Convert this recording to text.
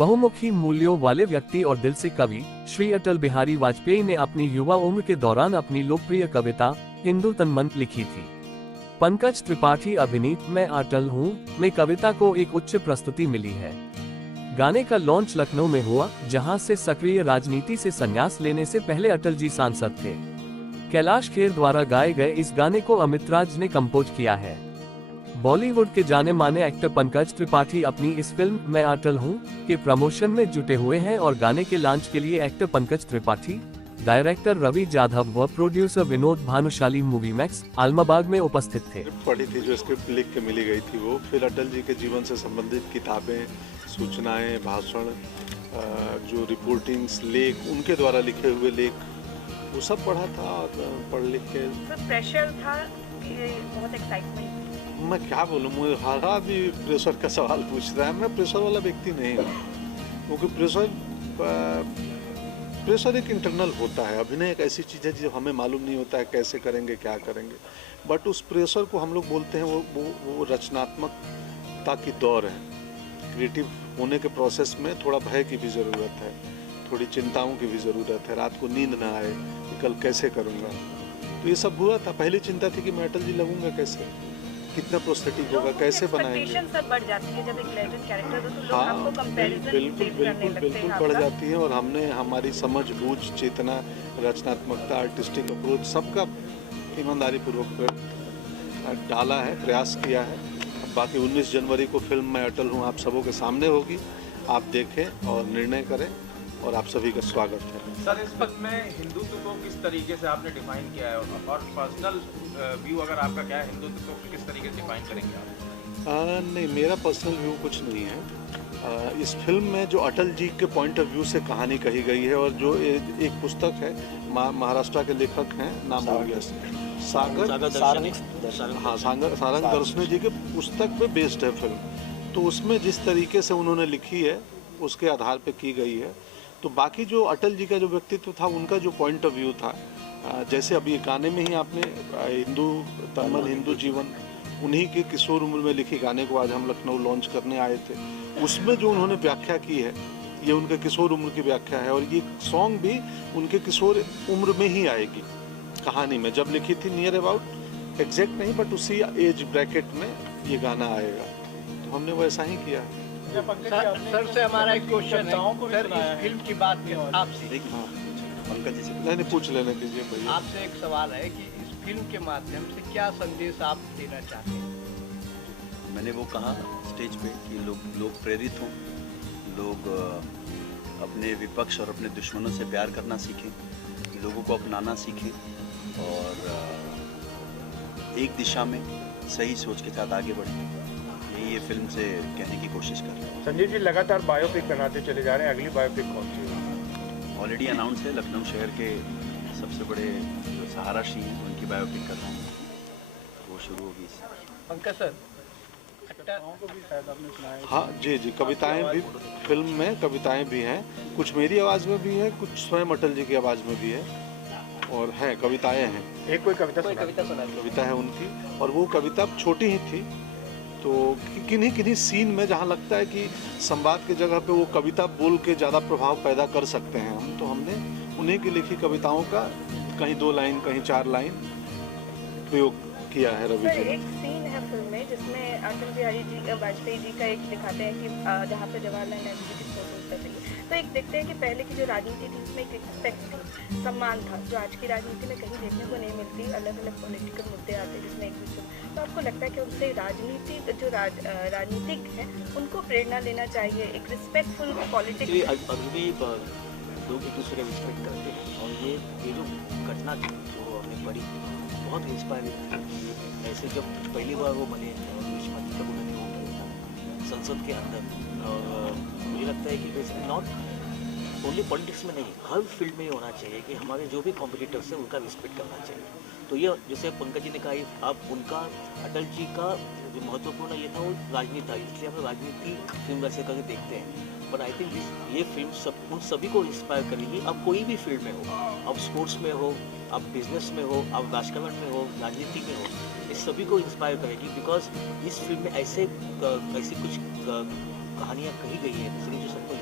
बहुमुखी मूल्यों वाले व्यक्ति और दिल से कवि श्री अटल बिहारी वाजपेयी ने अपनी युवा उम्र के दौरान अपनी लोकप्रिय कविता हिंदू तन मन लिखी थी। पंकज त्रिपाठी अभिनीत मैं अटल हूँ में कविता को एक उच्च प्रस्तुति मिली है। गाने का लॉन्च लखनऊ में हुआ, जहां से सक्रिय राजनीति से संन्यास लेने से पहले अटल जी सांसद थे। कैलाश खेर द्वारा गाए गए इस गाने को अमित राज ने कंपोज किया है। बॉलीवुड के जाने माने एक्टर पंकज त्रिपाठी अपनी इस फिल्म मैं अटल हूँ के प्रमोशन में जुटे हुए हैं और गाने के लॉन्च के लिए एक्टर पंकज त्रिपाठी, डायरेक्टर रवि जाधव व producer Vinod Bhanushali movie max Alambagh में उपस्थित थे। पढ़ी थी, जो स्क्रिप्ट लिख के मिली गई थी वो, फिर अटल जी के जीवन से संबंधित किताबें, सूचनाएं, भाषण, जो रिपोर्टिंग्स, लेख, उनके द्वारा लिखे हुए लेख, वो सब पढ़ा था और पढ़ लिख के। प्रेशर था कि बहुत एक्साइटमेंट? मैं क्या बोलूँ, मुझे हर आदमी प्रेशर का सवाल पूछता है। मैं प्रेशर वाला व्यक्ति नहीं हूँ, क्योंकि प्रेशर एक इंटरनल होता है। अभिनय एक ऐसी चीज़ है जो हमें मालूम नहीं होता है कैसे करेंगे, क्या करेंगे, बट उस प्रेशर को हम लोग बोलते हैं वो रचनात्मकता की दौर है। क्रिएटिव होने के प्रोसेस में थोड़ा भय की भी ज़रूरत है, थोड़ी चिंताओं की भी ज़रूरत है। रात को नींद ना आए कि कल कैसे करूँगा, तो ये सब हुआ था। पहली चिंता थी कि मैं अटल जी लगूंगा कैसे, कितना प्रोस्थेटिक होगा, कैसे बनाएंगे। सब बढ़ जाती है जब एक लेजेंड कैरेक्टर हो तो लोग आपको कंपैरिजन बिल्कुल बढ़ जाती है। और हमने हमारी समझ, बूझ, चेतना, रचनात्मकता, आर्टिस्टिक अप्रोच सबका ईमानदारी पूर्वक डाला है, प्रयास किया है। बाकी 19 जनवरी को फिल्म मैं अटल हूँ आप सबों के सामने होगी, आप देखें और निर्णय करें, और आप सभी का स्वागत है। सर, इस वक्त में हिंदुत्व को किस तरीके से आपने डिफाइन किया है, और पर्सनल व्यू अगर आपका क्या है, हिंदुत्व को किस तरीके से डिफाइन करेंगे आप? नहीं, मेरा पर्सनल व्यू कुछ नहीं है। इस फिल्म में जो अटल जी के पॉइंट ऑफ व्यू से कहानी कही गई है, और जो एक पुस्तक है, महाराष्ट्र के लेखक हैं, नाम हो गया, सारंग दर्शनी जी के पुस्तक पे बेस्ड है फिल्म। तो उसमें जिस तरीके से उन्होंने लिखी है उसके आधार पे की गई है। तो बाकी जो अटल जी का जो व्यक्तित्व था, उनका जो पॉइंट ऑफ व्यू था, जैसे अभी गाने में ही आपने हिंदू तन मन हिंदू जीवन, उन्हीं के किशोर उम्र में लिखी गाने को आज हम लखनऊ लॉन्च करने आए थे। उसमें जो उन्होंने व्याख्या की है, ये उनके किशोर उम्र की व्याख्या है, और ये सॉन्ग भी उनके किशोर उम्र में ही आएगी। कहानी में जब लिखी थी नियर अबाउट, एग्जैक्ट नहीं, बट उसी एज ब्रैकेट में ये गाना आएगा। तो हमने वैसा ही किया। सर से हमारा एक क्वेश्चन है, सर इस फिल्म की बात में आपसे, पंकज जी से नहीं पूछ लेने दीजिए भैया। आपसे एक सवाल है कि इस फिल्म के माध्यम से क्या संदेश आप देना चाहते हैं? मैंने वो कहा स्टेज पे कि लोग प्रेरित हों, लोग अपने विपक्ष और अपने दुश्मनों से प्यार करना सीखें, लोगों को अपनाना सीखें, और एक दिशा में सही सोच के साथ आगे बढ़ें। ये फिल्म से कहने की कोशिश कर रहे हैं। संजीव जी लगातार बायोपिक बनाते चले जा रहे हैं, अगली बायोपिक कौन सी है? ऑलरेडी अनाउंस है, लखनऊ शहर के सबसे बड़े जो सहारा श्री हैं उनकी बायोपिक कर रहा हूँ, वो शुरू होगी। पंकज सर, हाँ जी, कविताएं भी फिल्म में, कविताएं भी हैं, कुछ मेरी आवाज़ में भी है, कुछ स्वयं अटल जी की आवाज़ में भी है, और हैं कविताएं हैं। एक कोई कविता सुना? कविता है उनकी, और वो कविता छोटी ही थी, तो किन्हीं सीन में जहाँ लगता है कि संवाद की जगह पे वो कविता बोल के ज़्यादा प्रभाव पैदा कर सकते हैं हम, तो हमने उन्हीं की लिखी कविताओं का कहीं 2 लाइन, कहीं 4 लाइन प्रयोग किया है रवि जी। एक सीन है फिल्म में जिसमें अटल बिहारी जी वाजपेयी जी का एक दिखाते हैं कि जहाँ पे जवाहरलाल नेहरू जी की फोटो उतर रही है, तो एक देखते हैं कि पहले की जो राजनीति थी उसमें एक रिस्पेक्ट थी, सम्मान था, जो आज की राजनीति में कहीं देखने को नहीं मिलती। अलग अलग पॉलिटिकल मुद्दे आते हैं जिसमें एक दूसरे, तो आपको लगता है कि उनसे राजनीतिक है उनको प्रेरणा लेना चाहिए, एक रिस्पेक्टफुल पॉलिटिक्स? अभी भी लोग एक दूसरे का रिस्पेक्ट करते हैं, और ये जो घटना थी जो हमने पढ़ी बहुत इंस्पायरिंग थी। ऐसे जब पहली बार वो बने विश्वमंत्री तब उन्होंने वो किया था संसद के अंदर, और मुझे लगता है कि बेसिकली नॉट ओनली पॉलिटिक्स में नहीं, हर फील्ड में ये होना चाहिए कि हमारे जो भी कॉम्पिटिटर्स हैं उनका रिस्पेक्ट करना चाहिए। तो ये जैसे पंकज जी ने कहा, अब उनका अटल जी का जो महत्वपूर्ण ये था वो राजनीति था, इसलिए हम राजनीतिक फिल्म वैसे करके देखते हैं। बट आई थिंक ये फिल्म उन सभी को इंस्पायर करेगी। अब कोई भी फील्ड में हो, अब स्पोर्ट्स में हो, अब बिजनेस में हो, अब राजकारण में हो, राजनीति में हो, इस सभी को इंस्पायर करेगी। बिकॉज इस फिल्म में ऐसी कुछ कहानियाँ कही गई है जिससे जो सबको